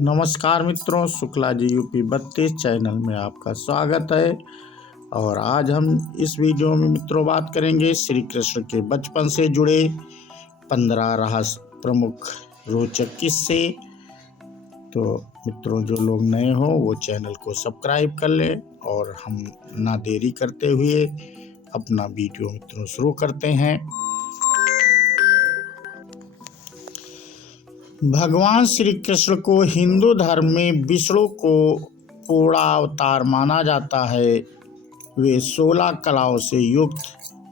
नमस्कार मित्रों, Shukla ji UP 32 channel में आपका स्वागत है। और आज हम इस वीडियो में मित्रों बात करेंगे श्री कृष्ण के बचपन से जुड़े 15 रहस्य प्रमुख रोचक किस्से। तो मित्रों, जो लोग नए हो वो चैनल को सब्सक्राइब कर लें और हम ना देरी करते हुए अपना वीडियो मित्रों शुरू करते हैं। भगवान श्री कृष्ण को हिंदू धर्म में विष्णु को पूर्ण अवतार माना जाता है। वे 16 कलाओं से युक्त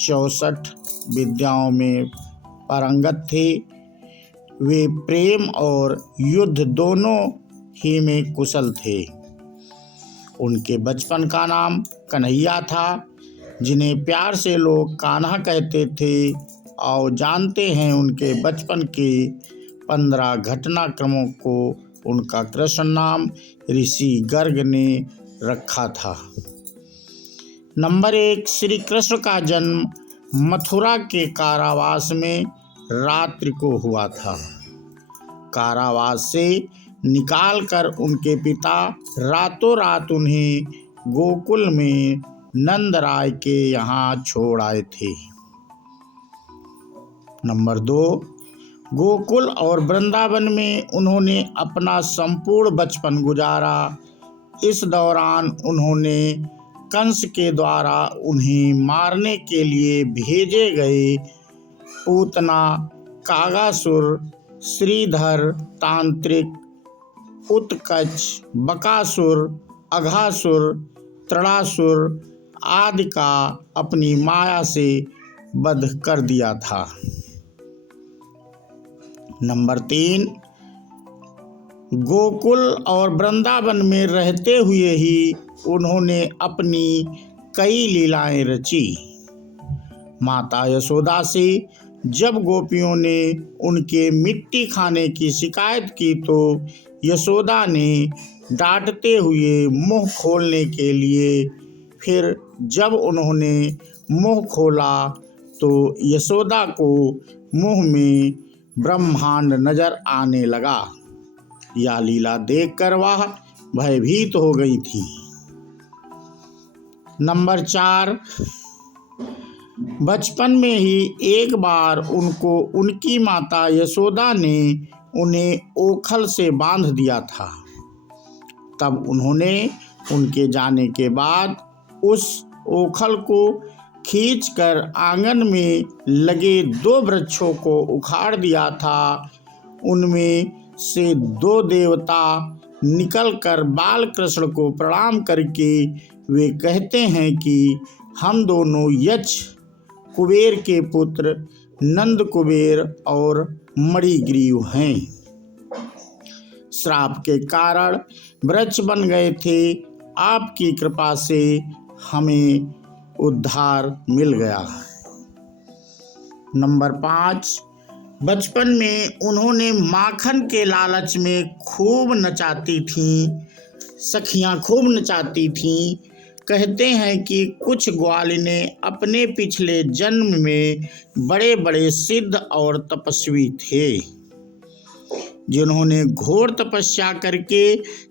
64 विद्याओं में पारंगत थे। वे प्रेम और युद्ध दोनों ही में कुशल थे। उनके बचपन का नाम कन्हैया था, जिन्हें प्यार से लोग कान्हा कहते थे। और जानते हैं उनके बचपन के 15 घटनाक्रमों को उनका कृष्ण नाम ऋषि गर्ग ने रखा था। नंबर 1, श्री कृष्ण का जन्म मथुरा के कारावास में रात्रि को हुआ था। कारावास से निकालकर उनके पिता रातों रात उन्हें गोकुल में नंदराय के यहाँ छोड़ आए थे। नंबर 2, गोकुल और वृंदावन में उन्होंने अपना संपूर्ण बचपन गुजारा। इस दौरान उन्होंने कंस के द्वारा उन्हें मारने के लिए भेजे गए पूतना, कागासुर, श्रीधर, तांत्रिक, उत्कच, बकासुर, अघासुर, त्रिपुरासुर आदि का अपनी माया से वध कर दिया था। नंबर 3, गोकुल और वृंदावन में रहते हुए ही उन्होंने अपनी कई लीलाएं रची। माता यशोदा से जब गोपियों ने उनके मिट्टी खाने की शिकायत की तो यशोदा ने डांटते हुए मुंह खोलने के लिए, फिर जब उन्होंने मुंह खोला तो यशोदा को मुंह में ब्रह्मांड नजर आने लगा। यह लीला देखकर वह भयभीत हो गई थी। नंबर 4, बचपन में ही एक बार उनको उनकी माता यशोदा ने उन्हें ओखल से बांध दिया था। तब उन्होंने उनके जाने के बाद उस ओखल को खींचकर आंगन में लगे 2 वृक्षों को उखाड़ दिया था। उनमें से 2 देवता निकलकर बाल कृष्ण को प्रणाम करके वे कहते हैं कि हम दोनों यक्ष कुबेर के पुत्र नंद कुबेर और मणिग्रीव हैं। श्राप के कारण वृक्ष बन गए थे। आपकी कृपा से हमें उद्धार मिल गया। नंबर 5, बचपन में उन्होंने माखन के लालच में खूब नचाती थीं। सखियां खूब नचाती थीं। कहते हैं कि कुछ ग्वालिनें अपने पिछले जन्म में बड़े बड़े सिद्ध और तपस्वी थे, जिन्होंने घोर तपस्या करके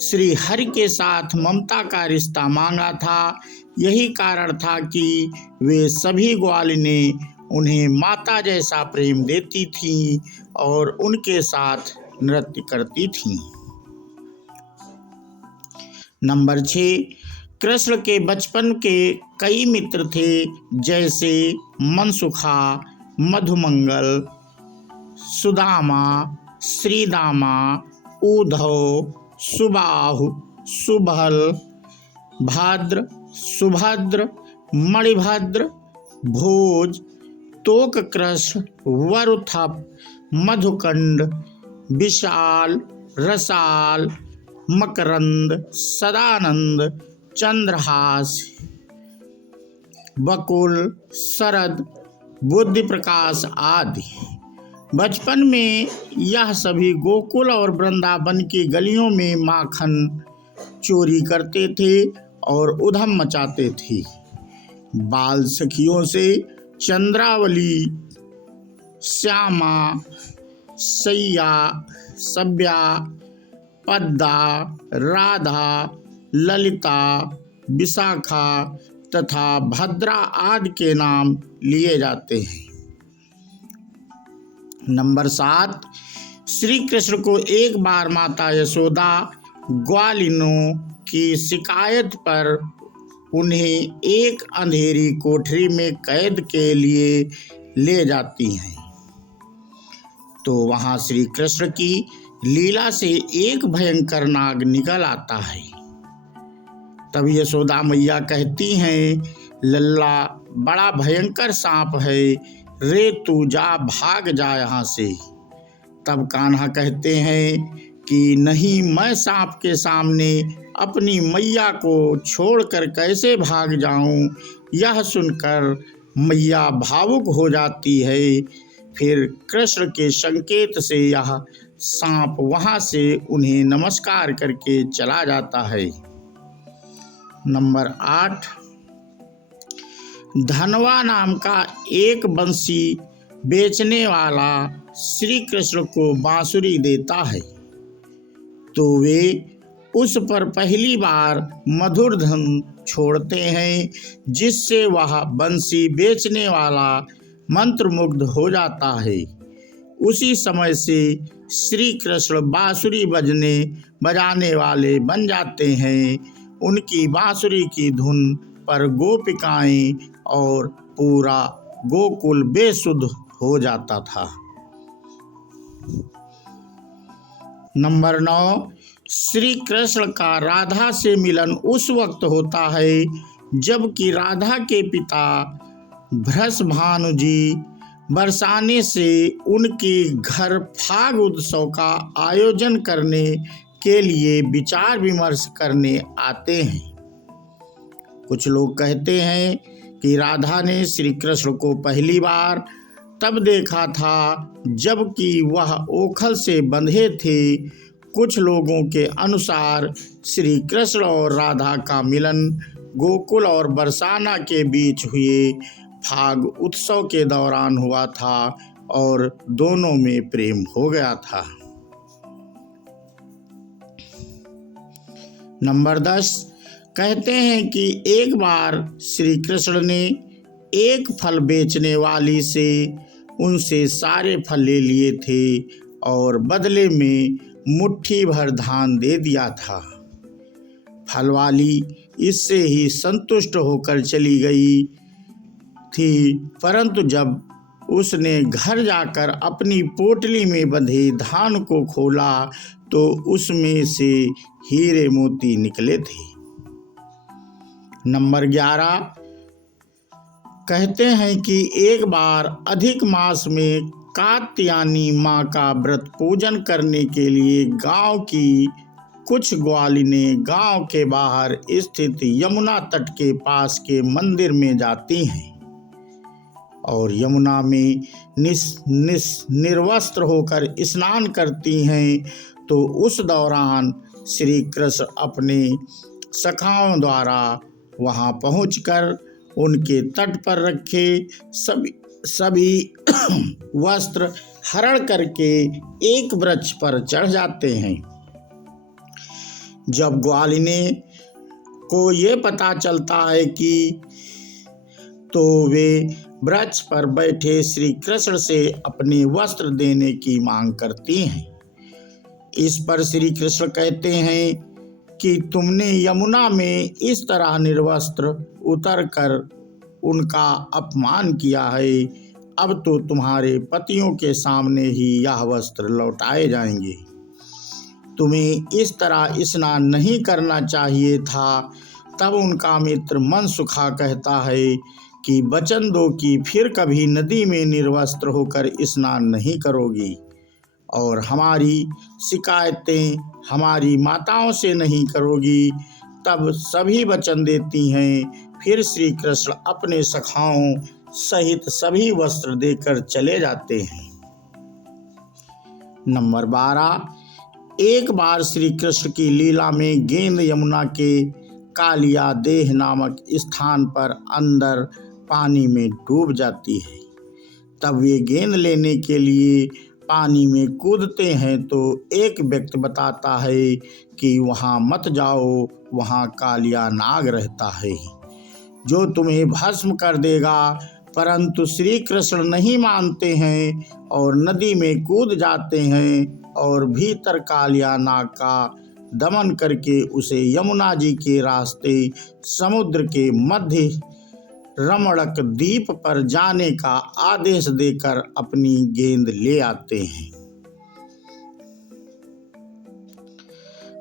श्री हरि के साथ ममता का रिश्ता मांगा था। यही कारण था कि वे सभी ग्वालिनें उन्हें माता जैसा प्रेम देती थीं और उनके साथ नृत्य करती थीं। नंबर 6, कृष्ण के बचपन के कई मित्र थे, जैसे मनसुखा, मधुमंगल, सुदामा, श्रीदामा, उद्धव, सुबाहु, सुबल, भाद्र, सुभद्र, मणिभद्र, भोज, तोककृष्ण, वरुथप, मधुकंड, विशाल, रसाल, मकरंद, सदानंद, चंद्रहास, बकुल, शरद, बुद्धि प्रकाश आदि। बचपन में यह सभी गोकुल और वृंदावन की गलियों में माखन चोरी करते थे और उधम मचाते थे। बाल सखियों से चंद्रावली, श्यामा, सैया, सभ्या, पद्मा, राधा, ललिता, विशाखा तथा भद्रा आदि के नाम लिए जाते हैं। नंबर 7, श्री कृष्ण को एक बार माता यशोदा ग्वालिनों की शिकायत पर उन्हें एक अंधेरी कोठरी में कैद के लिए ले जाती हैं। तो वहाँ श्री कृष्ण की लीला से एक भयंकर नाग निकल आता है। तब यशोदा मैया कहती हैं, लल्ला बड़ा भयंकर सांप है, रे तू जा, भाग जा यहाँ से। तब कान्हा कहते हैं कि नहीं, मैं सांप के सामने अपनी मैया को छोड़कर कैसे भाग जाऊं। यह सुनकर मैया भावुक हो जाती है। फिर कृष्ण के संकेत से यह सांप वहां से उन्हें नमस्कार करके चला जाता है। नंबर 8, धनवा नाम का एक बंसी बेचने वाला श्री कृष्ण को बांसुरी देता है। तो वे उस पर पहली बार मधुर धन छोड़ते हैं, जिससे वह बंसी बेचने वाला मंत्रमुग्ध हो जाता है। उसी समय से श्री कृष्ण बांसुरी बजाने वाले बन जाते हैं। उनकी बांसुरी की धुन पर गोपिकाएं और पूरा गोकुल बेसुध हो जाता था। नंबर 9, श्री कृष्ण का राधा से मिलन उस वक्त होता है जबकि राधा के पिता भृषभानु जी बरसाने से उनके घर फाग उत्सव का आयोजन करने के लिए विचार विमर्श करने आते हैं। कुछ लोग कहते हैं कि राधा ने श्री कृष्ण को पहली बार तब देखा था जबकि वह ओखल से बंधे थे। कुछ लोगों के अनुसार श्री कृष्ण और राधा का मिलन गोकुल और बरसाना के बीच हुए फाग उत्सव के दौरान हुआ था और दोनों में प्रेम हो गया था। नंबर 10, कहते हैं कि एक बार श्री कृष्ण ने एक फल बेचने वाली से उनसे सारे फल ले लिए थे और बदले में मुट्ठी भर धान दे दिया था। फल वाली इससे ही संतुष्ट होकर चली गई थी, परंतु जब उसने घर जाकर अपनी पोटली में बंधे धान को खोला तो उसमें से हीरे मोती निकले थे। नंबर 11, कहते हैं कि एक बार अधिक मास में कात्यायनी माँ का व्रत पूजन करने के लिए गांव की कुछ ग्वालिनें गांव के बाहर स्थित यमुना तट के पास के मंदिर में जाती हैं और यमुना में निर्वस्त्र होकर स्नान करती हैं। तो उस दौरान श्री कृष्ण अपने सखाओं द्वारा वहां पहुंचकर उनके तट पर रखे सभी वस्त्र हरण करके एक वृक्ष पर चढ़ जाते हैं। जब ग्वालिने को ये पता चलता है कि तो वे वृक्ष पर बैठे श्री कृष्ण से अपने वस्त्र देने की मांग करती हैं। इस पर श्री कृष्ण कहते हैं कि तुमने यमुना में इस तरह निर्वस्त्र उतरकर उनका अपमान किया है, अब तो तुम्हारे पतियों के सामने ही यह वस्त्र लौटाए जाएंगे। तुम्हें इस तरह स्नान नहीं करना चाहिए था। तब उनका मित्र मन सुखा कहता है कि वचन दो कि फिर कभी नदी में निर्वस्त्र होकर स्नान नहीं करोगी और हमारी शिकायतें हमारी माताओं से नहीं करोगी। तब सभी वचन देती हैं। फिर श्री कृष्ण अपने सखाओं सहित सभी वस्त्र देकर चले जाते हैं। नंबर 12, एक बार श्री कृष्ण की लीला में गेंद यमुना के कालिया देह नामक स्थान पर अंदर पानी में डूब जाती है। तब वे गेंद लेने के लिए पानी में कूदते हैं तो एक व्यक्ति बताता है कि वहाँ मत जाओ, वहाँ कालिया नाग रहता है जो तुम्हें भस्म कर देगा। परंतु श्री कृष्ण नहीं मानते हैं और नदी में कूद जाते हैं और भीतर कालिया नाग का दमन करके उसे यमुना जी के रास्ते समुद्र के मध्य रमणक द्वीप पर जाने का आदेश देकर अपनी गेंद ले आते हैं।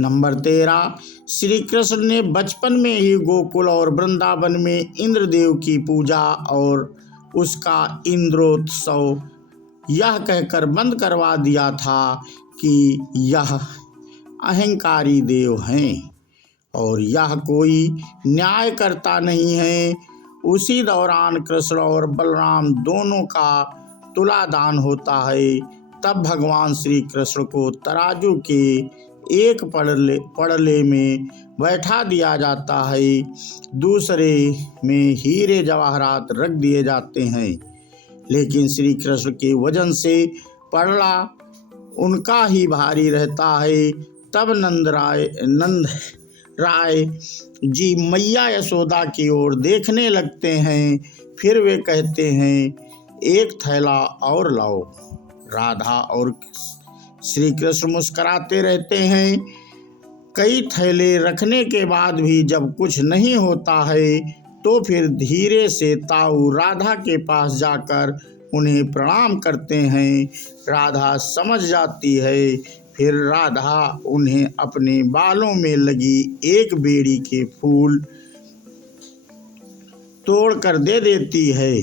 नंबर 13, श्री कृष्ण ने बचपन में ही गोकुल और वृंदावन में इंद्रदेव की पूजा और उसका इंद्रोत्सव यह कहकर बंद करवा दिया था कि यह अहंकारी देव हैं और यह कोई न्याय करता नहीं है। उसी दौरान कृष्ण और बलराम दोनों का तुलादान होता है। तब भगवान श्री कृष्ण को तराजू के एक पड़ले में बैठा दिया जाता है, दूसरे में हीरे जवाहरात रख दिए जाते हैं। लेकिन श्री कृष्ण के वजन से पड़ला उनका ही भारी रहता है। तब नंद राय जी मैया यशोदा की ओर देखने लगते हैं। फिर वे कहते हैं, एक थैला और लाओ। राधा और श्री कृष्ण मुस्कुराते रहते हैं। कई थैले रखने के बाद भी जब कुछ नहीं होता है तो फिर धीरे से ताऊ राधा के पास जाकर उन्हें प्रणाम करते हैं। राधा समझ जाती है। फिर राधा उन्हें अपने बालों में लगी एक बेड़ी के फूल तोड़कर दे देती है।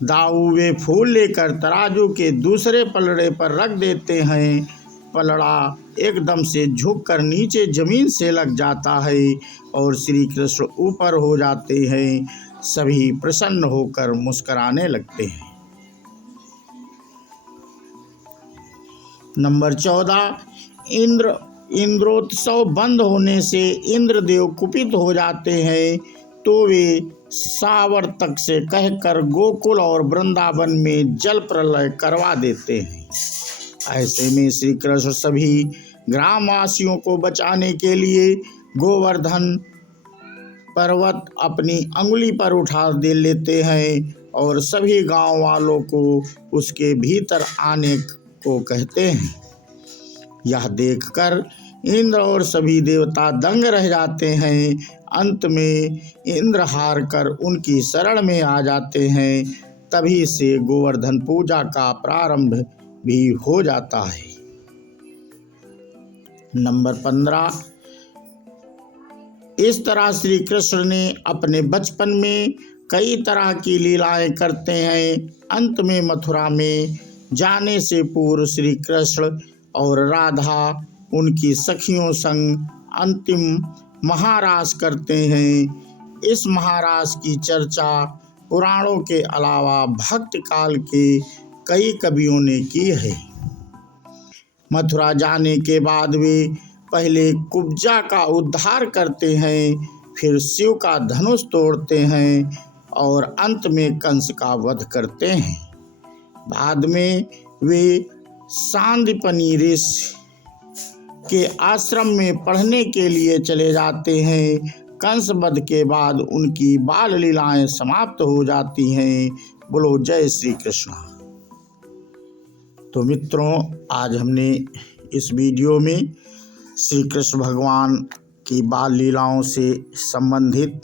दाऊ वे फूल लेकर तराजू के दूसरे पलड़े पर रख देते हैं। पलड़ा एकदम से झुककर नीचे जमीन से लग जाता है और श्री कृष्ण ऊपर हो जाते हैं। सभी प्रसन्न होकर मुस्कुराने लगते हैं। नंबर 14, इंद्रोत्सव बंद होने से इंद्रदेव कुपित हो जाते हैं तो वे सावर्तक से कहकर गोकुल और वृंदावन में जल प्रलय करवा देते हैं। ऐसे में श्री कृष्ण सभी ग्रामवासियों को बचाने के लिए गोवर्धन पर्वत अपनी अंगुली पर उठा दे लेते हैं और सभी गांव वालों को उसके भीतर आने को कहते हैं। यह देखकर इंद्र और सभी देवता दंग रह जाते हैं। अंत में इंद्र हार कर उनकी शरण में आ जाते हैं। तभी से गोवर्धन पूजा का प्रारंभ भी हो जाता है। नंबर 15, इस तरह श्री कृष्ण ने अपने बचपन में कई तरह की लीलाएं करते हैं। अंत में मथुरा में जाने से पूर्व श्री कृष्ण और राधा उनकी सखियों संग अंतिम महारास करते हैं। इस महारास की चर्चा पुराणों के अलावा भक्त काल के कई कवियों ने की है। मथुरा जाने के बाद वे पहले कुब्जा का उद्धार करते हैं, फिर शिव का धनुष तोड़ते हैं और अंत में कंस का वध करते हैं। बाद में वे सांदीपनि ऋषि के आश्रम में पढ़ने के लिए चले जाते हैं। कंस वध के बाद उनकी बाल लीलाएं समाप्त हो जाती हैं। बोलो जय श्री कृष्ण। तो मित्रों, आज हमने इस वीडियो में श्री कृष्ण भगवान की बाल लीलाओं से संबंधित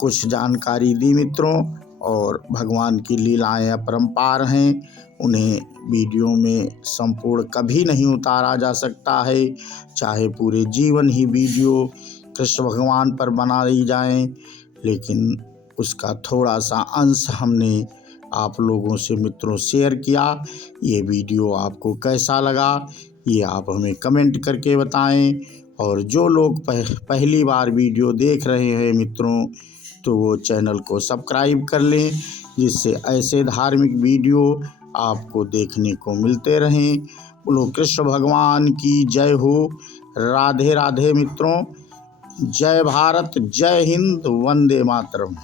कुछ जानकारी दी मित्रों। और भगवान की लीलाएं अपरंपार हैं, उन्हें वीडियो में संपूर्ण कभी नहीं उतारा जा सकता है। चाहे पूरे जीवन ही वीडियो कृष्ण भगवान पर बनाई जाए, लेकिन उसका थोड़ा सा अंश हमने आप लोगों से मित्रों शेयर किया। ये वीडियो आपको कैसा लगा ये आप हमें कमेंट करके बताएं। और जो लोग पहली बार वीडियो देख रहे हैं मित्रों, तो वो चैनल को सब्सक्राइब कर लें, जिससे ऐसे धार्मिक वीडियो आपको देखने को मिलते रहें। बोलो कृष्ण भगवान की जय हो। राधे राधे मित्रों। जय भारत, जय हिंद, वंदे मातरम।